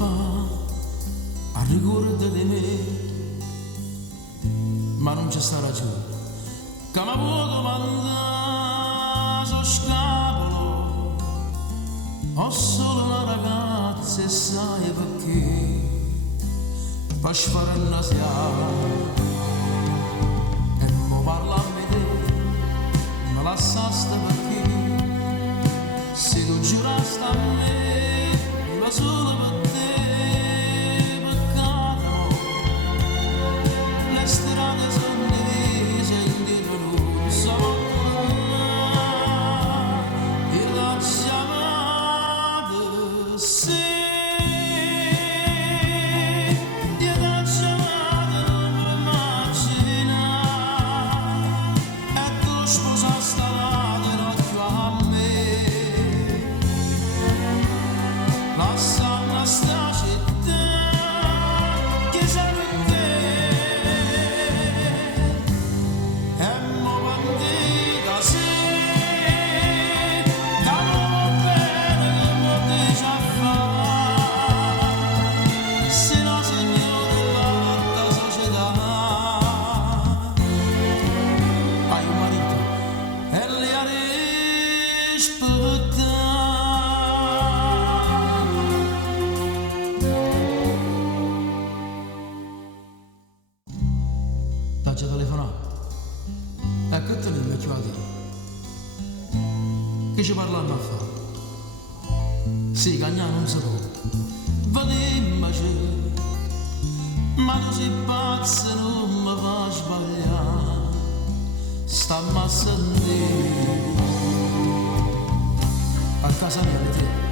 fa a ricordo di me, ma non c'è sta ragione che mi può domandare sullo scapolo. Ho solo una ragazza e sai perché per fare una siamo e non parla a me te, ma lasciaste perché se tu giuraste a me viva solo per te. Peccato le strade sono divise indietro non so tornare, io l'ho chiamato sì, io l'ho chiamato non per immaginare e tu sposaste l'occhio a me. Lasciamo sta città che serve te e mo bandita sì, da nuovo bene che mo dici a fare, se no signore dell'alta società. Hai un marito e le ha rispettato. T'ha già telefonato? Ecco te ne vecchio a dire. Che ci parlano a fare? Sì, cagnà non si può. Vediamoci, ma tu sei pazzo non mi fa sbagliare. Stamma a sentire a casa mia di te.